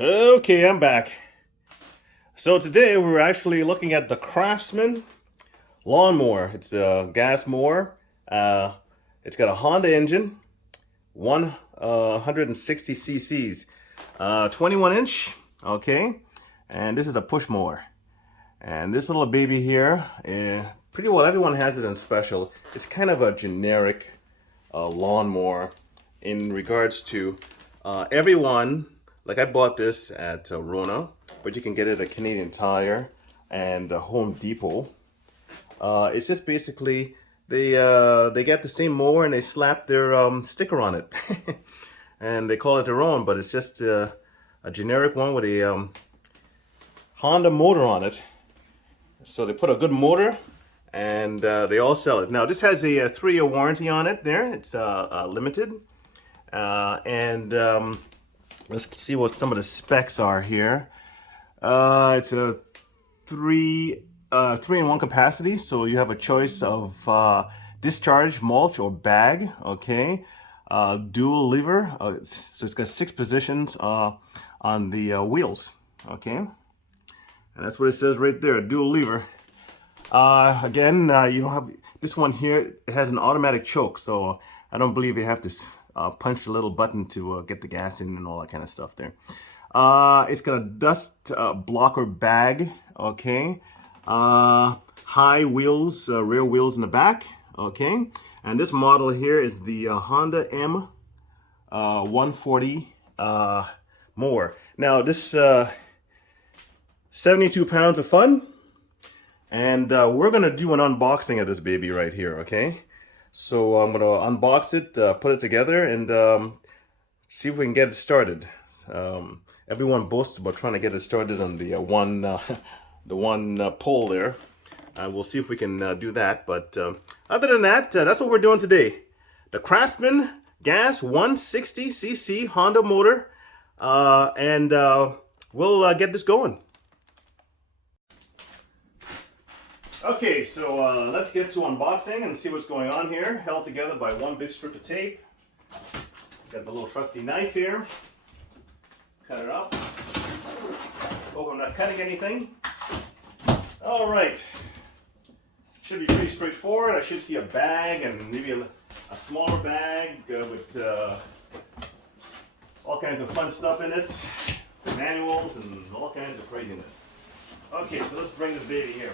Okay, I'm back. So today we're actually looking at the Craftsman Lawnmower. It's a gas mower. Uh, it's got a Honda engine, 160 cc's, 21 inch. Okay, and this is a push mower. And this little baby here, pretty well everyone has it in special. It's kind of a generic lawnmower in regards to everyone. Like I bought this at Rona, but you can get it at Canadian Tire and Home Depot. It's just basically they get the same mower and they slap their sticker on it, and they call it their own. But it's just a generic one with a Honda motor on it. So they put a good motor, and they all sell it. Now this has a 3-year warranty on it. There, it's limited, and let's see what some of the specs are here. It's a 3-in-1 capacity, so you have a choice of discharge, mulch, or bag. Okay, dual lever, so it's got 6 positions on the wheels. Okay, and that's what it says right there, dual lever. Again, you don't have this one here. It has an automatic choke, so I don't believe you have to punch the little button to get the gas in and all that kind of stuff there. It's got a dust blocker bag. Okay, high wheels, rear wheels in the back. Okay, and this model here is the Honda M140 mower. Now this 72 pounds of fun, and we're gonna do an unboxing of this baby right here. Okay, so I'm gonna unbox it, put it together, and see if we can get it started. Everyone boasts about trying to get it started on the one pole there. We'll see if we can do that. But other than that, that's what we're doing today. The Craftsman gas 160 cc Honda motor, and we'll get this going. Okay, so let's get to unboxing and see what's going on here. Held together by one big strip of tape. Got the little trusty knife here. Cut it up. Hope I'm not cutting anything. All right. Should be pretty straightforward. I should see a bag and maybe a smaller bag with all kinds of fun stuff in it. Manuals and all kinds of craziness. Okay, so let's bring this baby here.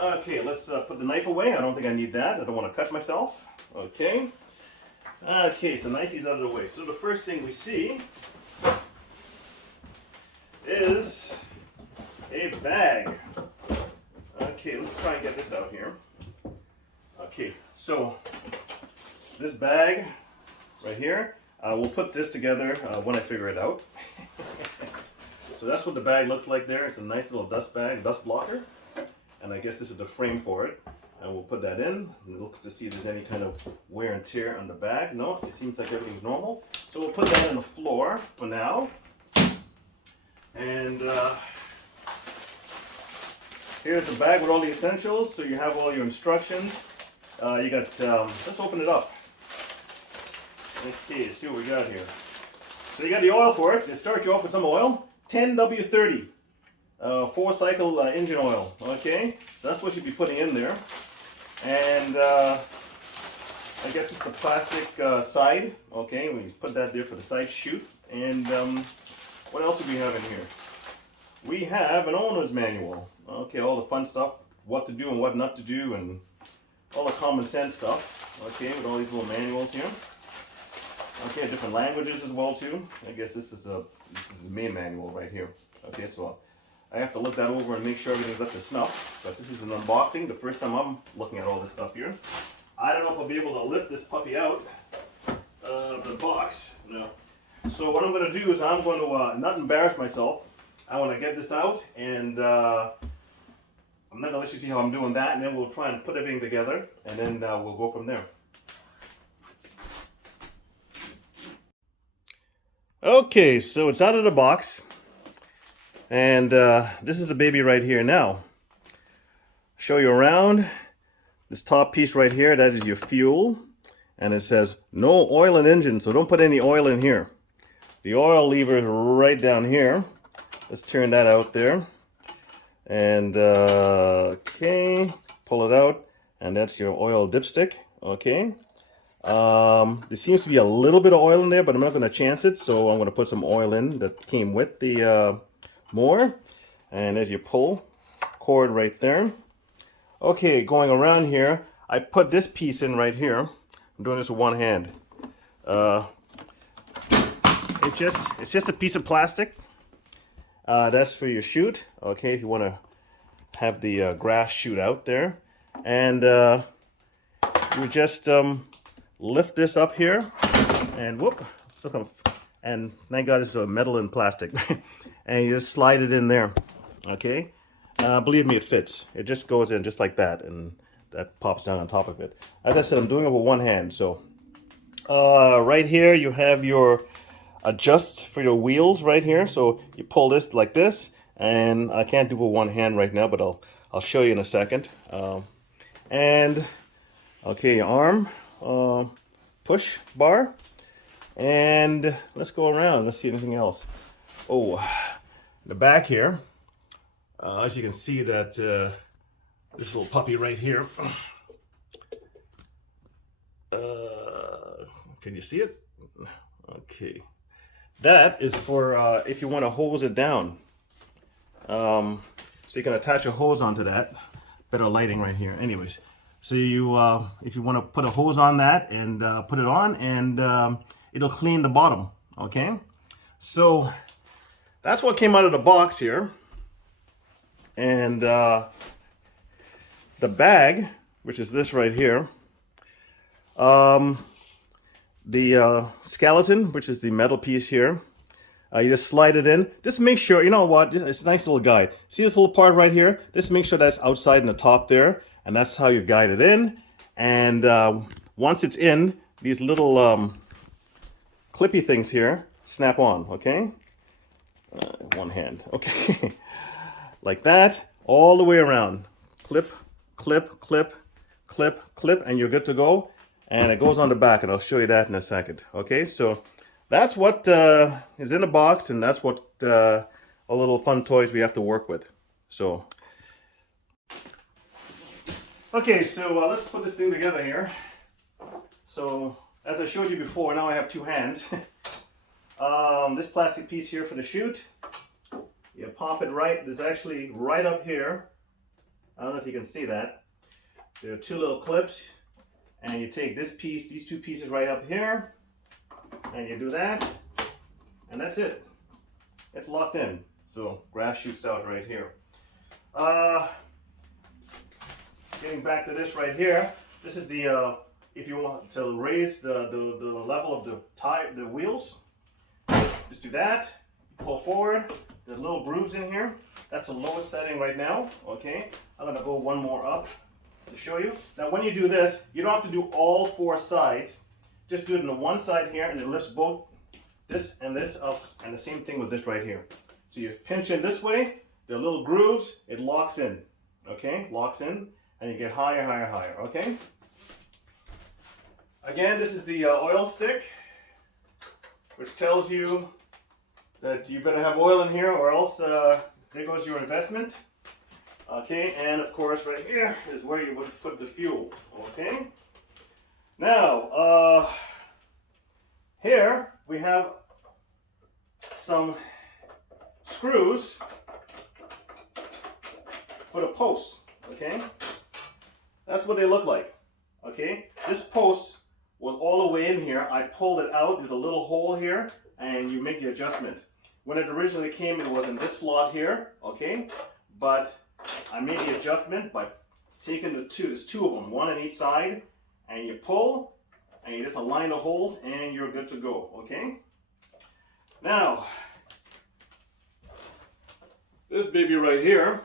Okay, let's put the knife away. I don't think I need that. I don't want to cut myself. Okay. Okay, so knife is out of the way. So the first thing we see is a bag. Okay, let's try and get this out here. Okay, so this bag right here, we'll put this together when I figure it out. So that's what the bag looks like there. It's a nice little dust bag, dust blocker. And I guess this is the frame for it. And we'll put that in and look to see if there's any kind of wear and tear on the bag. No, it seems like everything's normal. So we'll put that on the floor for now. And here's the bag with all the essentials. So you have all your instructions. You got, let's open it up. Okay, see what we got here. So you got the oil for it. To start you off with some oil. 10W30. 4-cycle engine oil. Okay, so that's what you'd be putting in there. And I guess it's the plastic side. Okay, we put that there for the side chute. And what else do we have in here? We have an owner's manual. Okay, all the fun stuff, what to do and what not to do, and all the common sense stuff. Okay, with all these little manuals here. Okay, different languages as well too. I guess this is the main manual right here. Okay, so I have to look that over and make sure everything's up to snuff, because this is an unboxing, the first time I'm looking at all this stuff here. I don't know if I'll be able to lift this puppy out of the box. No. So what I'm going to do is I'm going to not embarrass myself. I want to get this out, and I'm not going to let you see how I'm doing that, and then we'll try and put everything together, and then we'll go from there. Okay, so it's out of the box. And this is the baby right here. Now, show you around. This top piece right here, that is your fuel. And it says no oil and engine, so don't put any oil in here. The oil lever is right down here. Let's turn that out there. And okay, pull it out, and that's your oil dipstick. Okay. There seems to be a little bit of oil in there, but I'm not going to chance it, so I'm going to put some oil in that came with the mower. And as you pull, cord right there. Okay, going around here, I put this piece in right here. I'm doing this with one hand. It's just a piece of plastic. That's for your chute. Okay, if you want to have the grass shoot out there, and you just lift this up here, and whoop, and thank God it's a metal and plastic, and you just slide it in there. Okay, believe me, it fits. It just goes in just like that, and that pops down on top of it. As I said, I'm doing it with one hand. So right here you have your adjust for your wheels right here. So you pull this like this, and I can't do it with one hand right now, but I'll show you in a second. And okay, your arm push bar, and let's go around. Let's see anything else. Oh, the back here, as you can see that this little puppy right here. Can you see it? Okay. That is for if you want to hose it down. So you can attach a hose onto that. Better lighting right here. Anyways, so you if you want to put a hose on that and put it on, and it'll clean the bottom. Okay, so that's what came out of the box here. And the bag, which is this right here. The skeleton, which is the metal piece here, you just slide it in. Just make sure, you know what, it's a nice little guide. See this little part right here? Just make sure that's outside in the top there, and that's how you guide it in. And once it's in, these little clippy things here snap on, okay? One hand, okay. Like that, all the way around. Clip, clip, clip, clip, clip, and you're good to go. And it goes on the back, and I'll show you that in a second. Okay, so that's what is in the box, and that's what all little fun toys we have to work with. So, okay, so let's put this thing together here. So, as I showed you before, now I have two hands. This plastic piece here for the chute, you pop it right. It's actually right up here. I don't know if you can see that. There are two little clips. And you take this piece, these two pieces right up here, and you do that, and that's it. It's locked in. So grass shoots out right here. Getting back to this right here, this is the if you want to raise the level of the wheels, just do that. Pull forward. There's little grooves in here. That's the lowest setting right now. Okay, I'm gonna go one more up to show you. Now when you do this, you don't have to do all four sides. Just do it on the one side here, and it lifts both this and this up, and the same thing with this right here. So you pinch in this way, there are little grooves, it locks in. Okay, locks in, and you get higher, higher, higher. Okay. Again, this is the oil stick, which tells you that you better have oil in here, or else there goes your investment. Okay, and of course right here is where you would put the fuel. Okay, now here we have some screws for the posts. Okay, that's what they look like. Okay, this post was all the way in here. I pulled it out. There's a little hole here, and you make the adjustment. When it originally came, it was in this slot here. Okay, but I made the adjustment by taking the two, there's two of them, one on each side, and you pull, and you just align the holes, and you're good to go, okay? Now, this baby right here,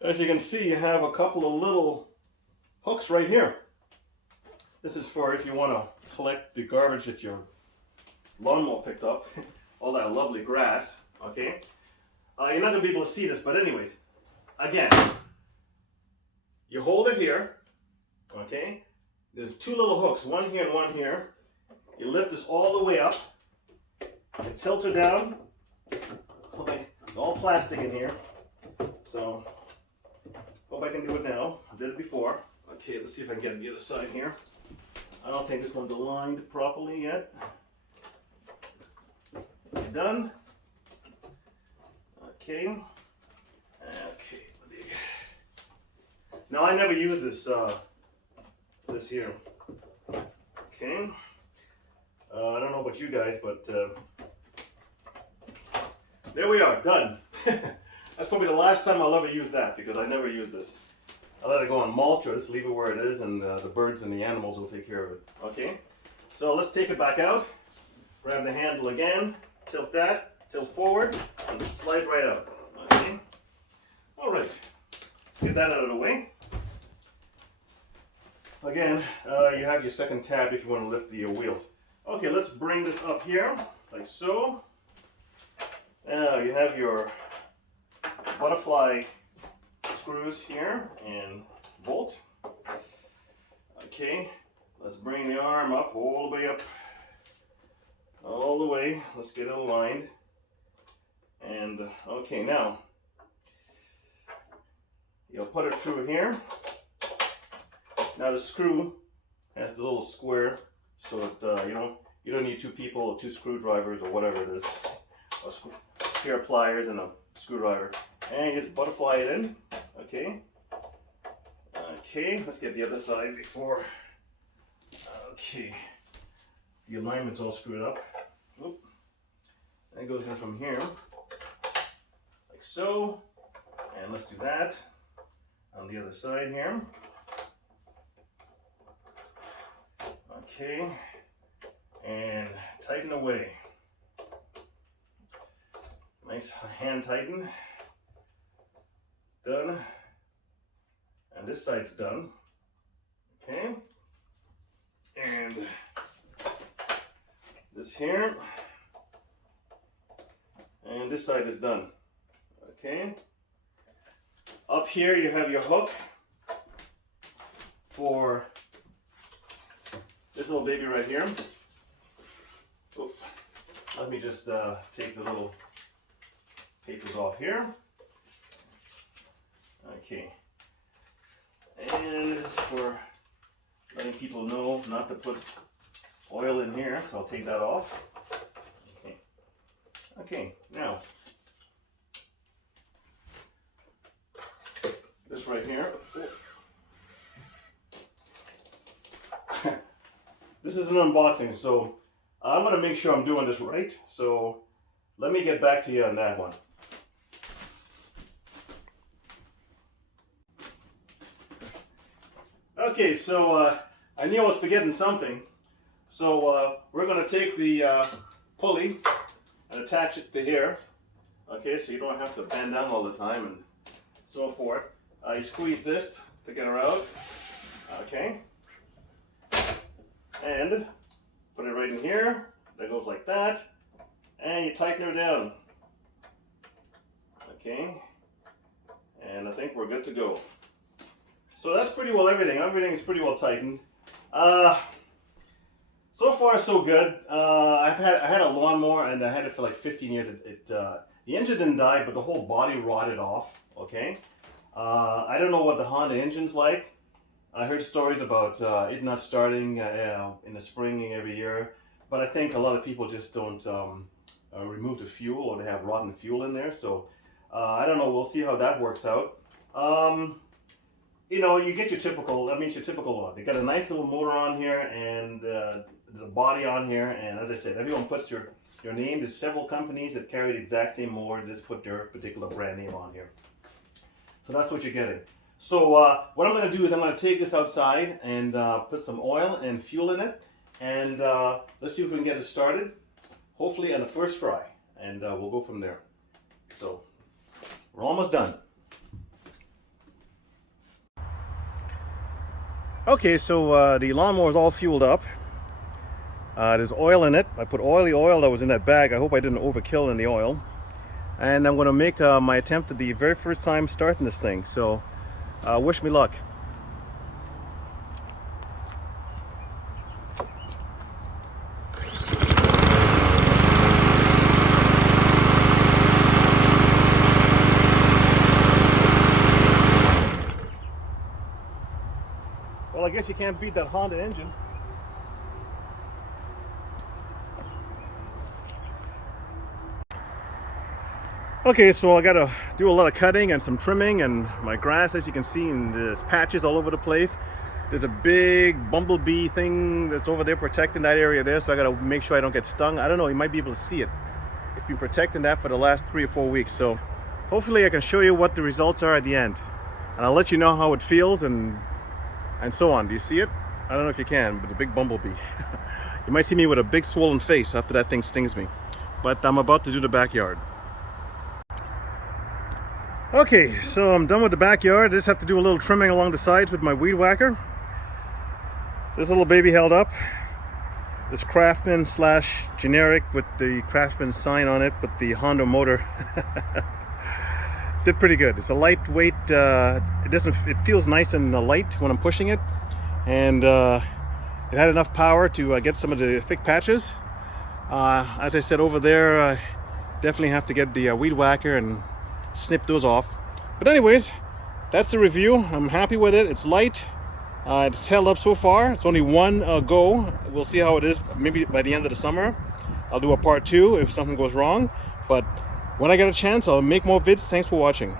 as you can see, you have a couple of little hooks right here. This is for if you want to collect the garbage that your lawnmower picked up, all that lovely grass, okay? You're not going to be able to see this, but anyways, again, you hold it here, okay? There's two little hooks, one here and one here, You lift this all the way up and tilt her down. Okay, it's all plastic in here, so hope I can do it now. I did it before. Okay, let's see if I can get the other side here. I don't think this one's aligned properly yet. Done. Okay. Okay. Now I never use this this here. Okay. I don't know about you guys, but there we are, done. That's probably the last time I'll ever use that because I never use this. I let it go on mulch or just leave it where it is, and the birds and the animals will take care of it. Okay. So let's take it back out. Grab the handle again. Tilt that. Tilt forward and slide right out. Okay. All right. Let's get that out of the way. Again, you have your second tab if you want to lift the wheels. Okay, let's bring this up here, like so. Now you have your butterfly screws here and bolt. Okay, let's bring the arm up, all the way up. All the way. Let's get it aligned. And okay, now you'll put it through here. Now the screw has a little square, so that you don't need two people or two screwdrivers or whatever it is, a pair of pliers and a screwdriver, and you just butterfly it in. Okay. Okay. Let's get the other side before. Okay. The alignment's all screwed up. Oop. That goes in from here, like so. And let's do that on the other side here. Okay. And tighten away. Nice hand tighten. Done. And this side's done. Okay. And this here, and this side is done. Okay. Up here you have your hook for this little baby right here. Oop. Let me just take the little papers off here. Okay. And this is for letting people know not to put oil in here, so I'll take that off. Okay. Okay, now this right here. This is an unboxing, so I'm going to make sure I'm doing this right. So let me get back to you on that one. Okay, so I knew I was forgetting something. So we're going to take the pulley and attach it to here. Okay, so you don't have to bend down all the time and so forth. You squeeze this to get her out. Okay. And put it right in here. That goes like that. And you tighten her down. Okay. And I think we're good to go. So that's pretty well everything. Everything is pretty well tightened. So far so good. I had a lawnmower and I had it for like 15 years. The engine didn't die, but the whole body rotted off. Okay. I don't know what the Honda engine's like. I heard stories about it not starting in the spring every year, but I think a lot of people just don't remove the fuel, or they have rotten fuel in there. So I don't know. We'll see how that works out. You know, you get your typical. That means your typical one. They got a nice little motor on here, and there's a body on here. And as I said, everyone puts your name. There's several companies that carry the exact same mower. Just put their particular brand name on here. So that's what you're getting. So what I'm going to do is I'm going to take this outside and put some oil and fuel in it, and let's see if we can get it started, hopefully on the first try, and we'll go from there. So we're almost done. Okay, so the lawnmower is all fueled up. There's oil in it. I put oily oil that was in that bag. I hope I didn't overkill in the oil. And I'm going to make my attempt at the very first time starting this thing. So wish me luck. guess you can't beat that Honda engine. Okay, so I gotta do a lot of cutting and some trimming, and my grass, as you can see, and there's patches all over the place. There's a big bumblebee thing that's over there protecting that area there, so I gotta make sure I don't get stung. I don't know, you might be able to see it. It's been protecting that for the last 3 or 4 weeks, so hopefully I can show you what the results are at the end. And I'll let you know how it feels and so on. Do you see it? I don't know if you can, but the big bumblebee. You might see me with a big swollen face after that thing stings me. But I'm about to do the backyard. Okay, so I'm done with the backyard. I just have to do a little trimming along the sides with my weed whacker. This little baby held up. This Craftsman / generic with the Craftsman sign on it with the Honda motor. Did pretty good. It's a lightweight, it feels nice and light when I'm pushing it. And it had enough power to get some of the thick patches. As I said over there, definitely have to get the weed whacker and snip those off. But anyways, that's the review. I'm happy with it. It's light. It's held up so far. It's only one go. We'll see how it is. Maybe by the end of the summer I'll do a part 2 if something goes wrong. But when I get a chance, I'll make more vids. Thanks for watching.